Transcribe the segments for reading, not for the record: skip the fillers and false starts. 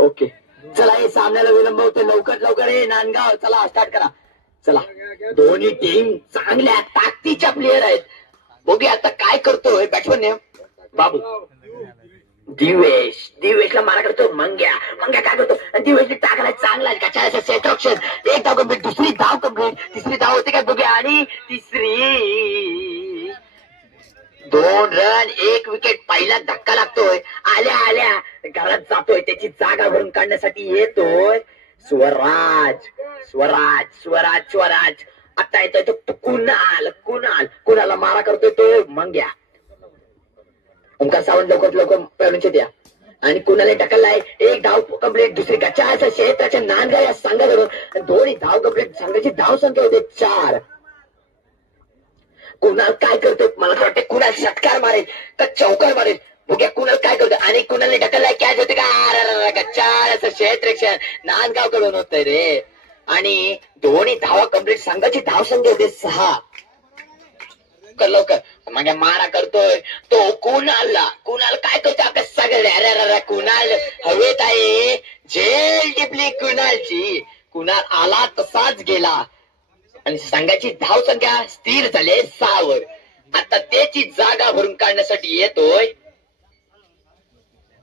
Okay चला, हे सामन्याला विलंब होतो. लवकर लवकर हे नांदगाव, चला स्टार्ट करा. चला, दोन्ही टीम चांगल्या ताकदीच्या प्लेयर आहेत. बघूया आता काय करतोय बॅट्समन ने बाबू. दिवेशला मारा करतो मंग्या काय करतो, आणि दिवेशने टाकला चांगला कचायचं सेट. एक धाव कंप्लीट, दुसरी धाव कंप्लीट, तिसरी धाव होते काय बघूया, आणि तिसरी 2 रन 1 विकेट. पहिला धक्का लागतोय, आल्या घरात जातोय, त्याची जागा भरून काढण्यासाठी येतोय स्वराज. आता येतोय तो कुणाला मारा करतोय तो मंग्या. ओंकार सावंत लवकर पेरणीचे द्या, आणि कुणाला ढकललाय. एक धाव कंप्लीट, दुसरी गच्चाच्या क्षेत्राच्या नांदगाव या संघाकडून दोन्ही धाव कंप्लीट. संघाची धाव संख्या होते 4. कुणाल काय करतोय, मला वाटतं कुणाल षटकार मारेल का चौकार मारेल. बघ्या कुणाल काय करतोय, आणि कुणालने ढकललाय. कॅच होते का गच्चाचं क्षेत्ररक्षण नांदगाव कडून होतंय रे. आणि दोन्ही धावा कंप्लीट, संघाची धाव संख्या होते 6. लवकर मग मारा करतोय तो कुणाल काय करतोय आपल्या सगळ्या. कुणाल हवेत आहे, झेल टिपली कुणालची. कुणाल आला तसाच गेला, आणि संघाची धाव संख्या स्थिर झाली 6 वर. आता त्याची जागा भरून काढण्यासाठी येतोय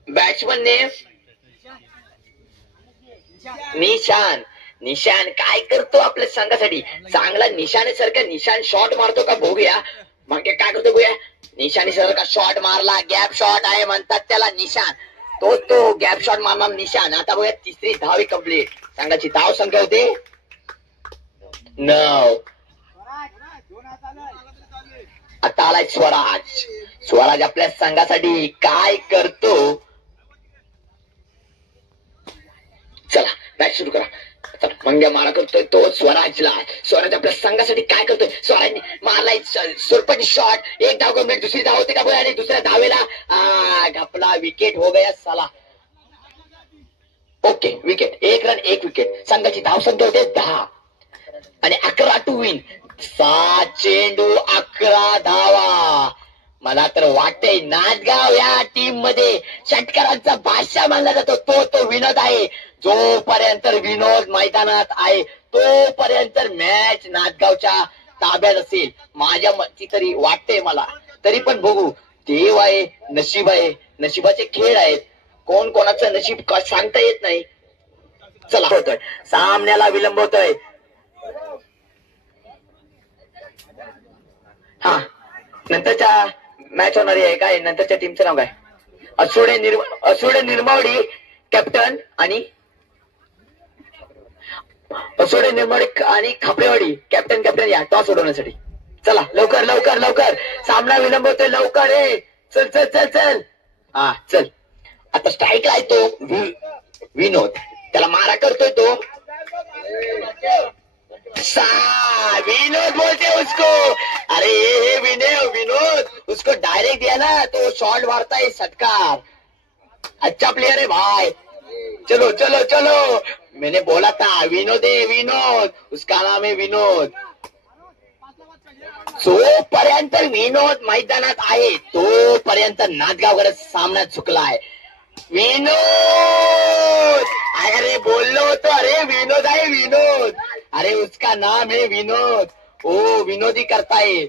बॅट्समनने निशान काय करतो आपल्या संघासाठी. चांगला निशाण शॉट मारतो का बघूया. मग काय करतो बघूया, निशाणीसारखा शॉट मारला, गॅप शॉट आहे म्हणतात त्याला निशाण. तो गॅप शॉट मारणार निशाण. आता बघूया तिसरी धावी कंप्लीट. संघाची धाव संख्या होते 9. आता आलाय स्वराज आपल्या संघासाठी काय करतो. चला मॅच सुरू करा. मंग्या मारा करतोय तो स्वराज आपल्या संघासाठी काय करतोय. स्वराजने मारलाय सुरपटी शॉट. एक धाव कंप्लीट, दुसरी धाव होते का बघा, आणि दुसऱ्या धावेला घपला. विकेट हो गया साला. Okay wicket, 1 run 1 wicket. संघाची धाव संख्या होते 10, आणि 11 टू विन. 7 चेंडू 11 धावा. मला तर वाटतंय नांदगाव या टीम मध्ये षटकारांचा बादशाह मानला जातो तो विनोद आहे. जोपर्यंत विनोद मैदानात आहे तोपर्यंत मॅच नांदगावच्या ताब्यात असेल, माझ्या मती तरी वाटते मला. तरी पण बघू, देव आहे, नशीब आहे, नशिबाचे खेळ आहेत. कोण कोणाचं नशीब सांगता येत नाही. चला होतोय, सामन्याला विलंब होतोय. हा, नंतरच्या मॅच होणारी आहे काय, नंतरच्या टीमचं नाव काय. असुडे निर्मावडी कॅप्टन, आणि असोडे निर्मावडी आणि खापरेवाडी कॅप्टन या टॉस उडवण्यासाठी. चला लवकर सामना विलंब होतोय. लवकर रे, चल. हा चल. आता स्ट्राईक आहे तो विनोद, त्याला मारा करतोय तो विनोद बोलते उसको. अरे विनोद उसको डायरेक्ट दिया ना, तो शॉट मारता है षटकार. अच्छा प्लेयर है भाई. चलो मैंने बोला था विनोद उसका नाम है विनोद. जोपर्यंत विनोद मैदानात आहे तोपर्यंत नांदगावकर सामना चुकलाय. विनोद, अरे बोललो होतो, अरे विनोद आहे विनोद. अरे उसका नाम है विनोद, वो विनोद ही करता है.